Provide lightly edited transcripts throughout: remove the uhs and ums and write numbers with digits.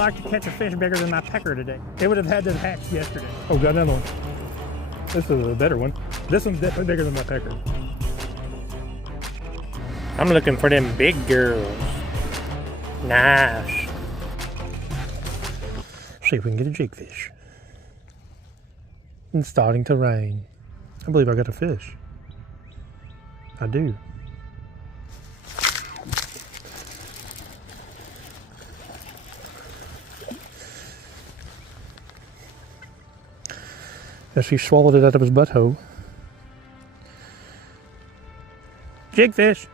like to catch a fish bigger than my pecker today. It would have had to hatch yesterday. Oh, got another one. This is a better one. This one's definitely bigger than my pecker. I'm looking for them big girls. Nice. See if we can get a jigfish. It's starting to rain. I believe I got a fish. I do. As he swallowed it out of his butthole. Jigfish.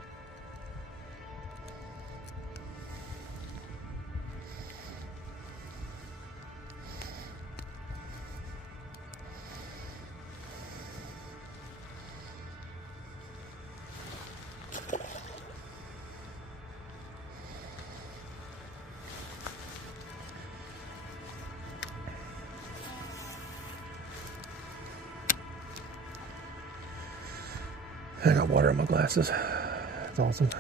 I got water in my glasses. That's awesome.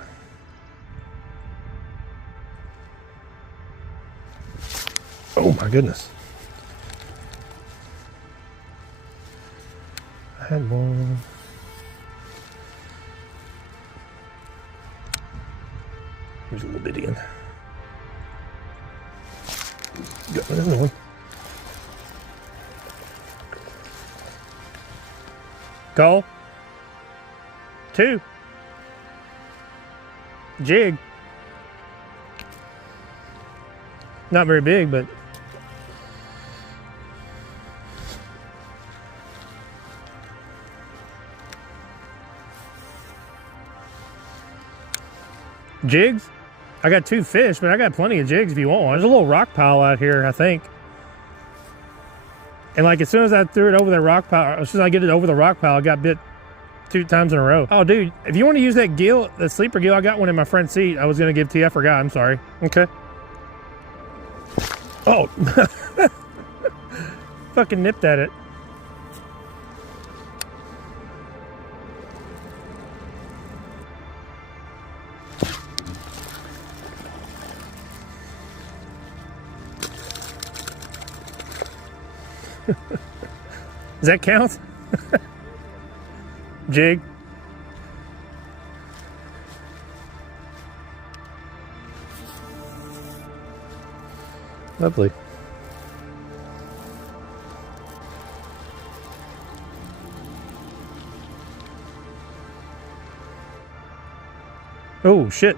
Oh my goodness. I had one. Here's a little bitty one. Got another one. Call. 2. Jig. Not very big, but jigs? I got 2 fish, but I got plenty of jigs if you want one. There's a little rock pile out here, I think. And like as soon as I threw it over the rock pile, as soon as I get it over the rock pile, I got bit 2 times in a row. Oh, dude, if you want to use that gill, the sleeper gill, I got one in my front seat. I was going to give to you. I forgot. I'm sorry. Okay. Oh. Fucking nipped at it. Does that count? Jig. Lovely. Oh, shit.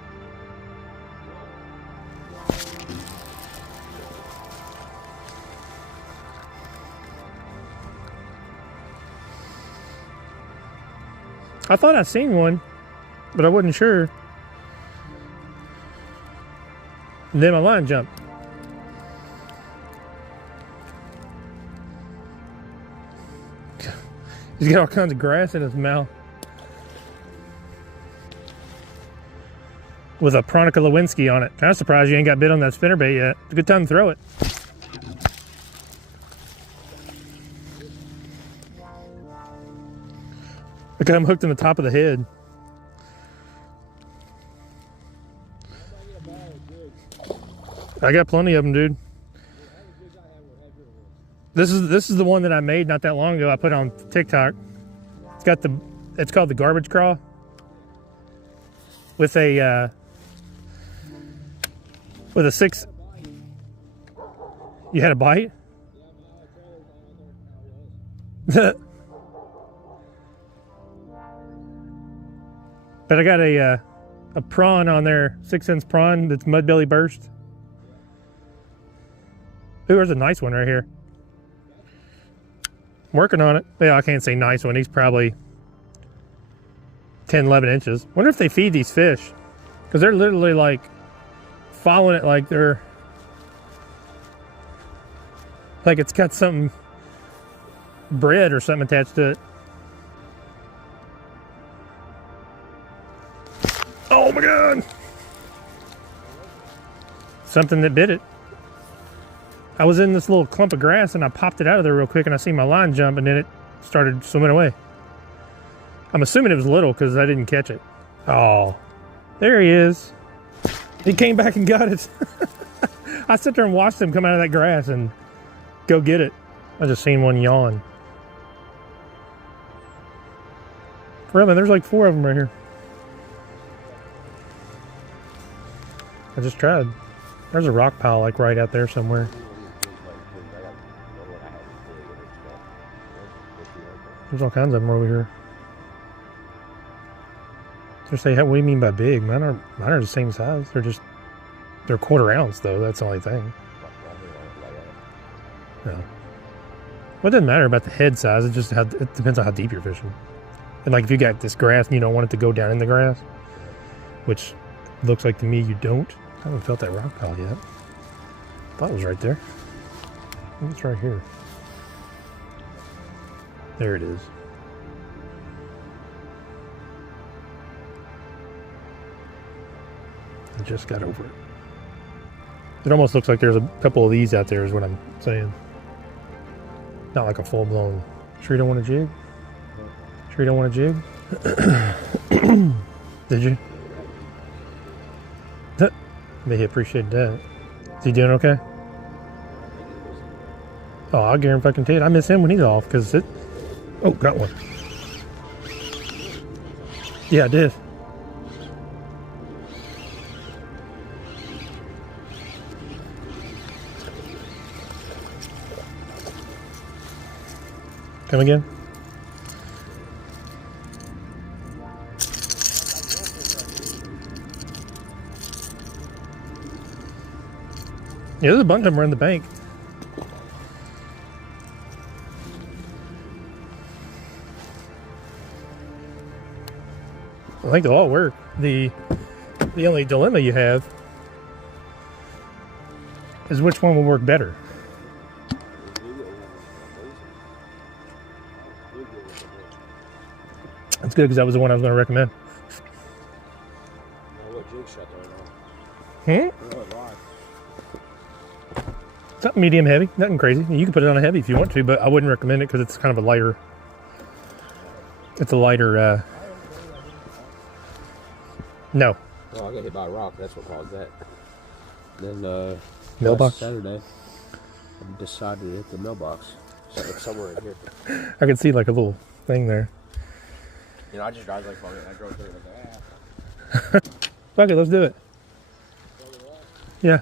I thought I seen one, but I wasn't sure. And then my line jumped. He's got all kinds of grass in his mouth. With a Pronica Lewinsky on it. I'm surprised you ain't got bit on that spinnerbait yet. It's a good time to throw it. Look at him hooked in the top of the head. I got plenty of them, dude. This is the one that I made not that long ago. I put on TikTok. It's called the garbage craw. With a 6. You had a bite? But I got a prawn on there, 6-inch prawn that's mud belly burst. Ooh, there's a nice one right here. I'm working on it. Yeah, I can't say nice one. He's probably 10, 11 inches. Wonder if they feed these fish. Because they're literally like following it like they're... like it's got something... bread or something attached to it. Oh my God! Something that bit it. I was in this little clump of grass and I popped it out of there real quick and I seen my line jump and then it started swimming away. I'm assuming it was little because I didn't catch it. Oh, there he is. He came back and got it. I sit there and watch them come out of that grass and go get it. I just seen one yawn. For real, man, there's like 4 of them right here. I just tried. There's a rock pile like right out there somewhere. There's all kinds of them over here. Just say, what do you mean by big? Mine are the same size. They're 1/4 ounce though. That's the only thing. Yeah. Well, it doesn't matter about the head size. It depends on how deep you're fishing. And like if you got this grass and you don't want it to go down in the grass, which looks like to me you don't. I haven't felt that rock pile yet. Thought it was right there. I think it's right here. There it is. I just got over it. It almost looks like there's a couple of these out there is what I'm saying. Not like a full-blown. Sure you don't want a jig? Sure you don't want a jig? Did you? He appreciated that. Is he doing okay? Oh, I'll guarantee it. I miss him when he's off because it. Oh, got one. Yeah, I did. Come again? Yeah, there's a bunch of them around the bank. I think they'll all work. The only dilemma you have is which one will work better. That's good because that was the one I was going to recommend. Something medium heavy, nothing crazy. You can put it on a heavy if you want to, but I wouldn't recommend it because it's kind of a lighter. It's a lighter. No. Oh, I got hit by a rock. That's what caused that. Then mailbox. Saturday, I decided to hit the mailbox. So it's somewhere in here. I can see like a little thing there. You know, I just drive like fuck it. I drove through it like, Fuck it, let's do it. Yeah.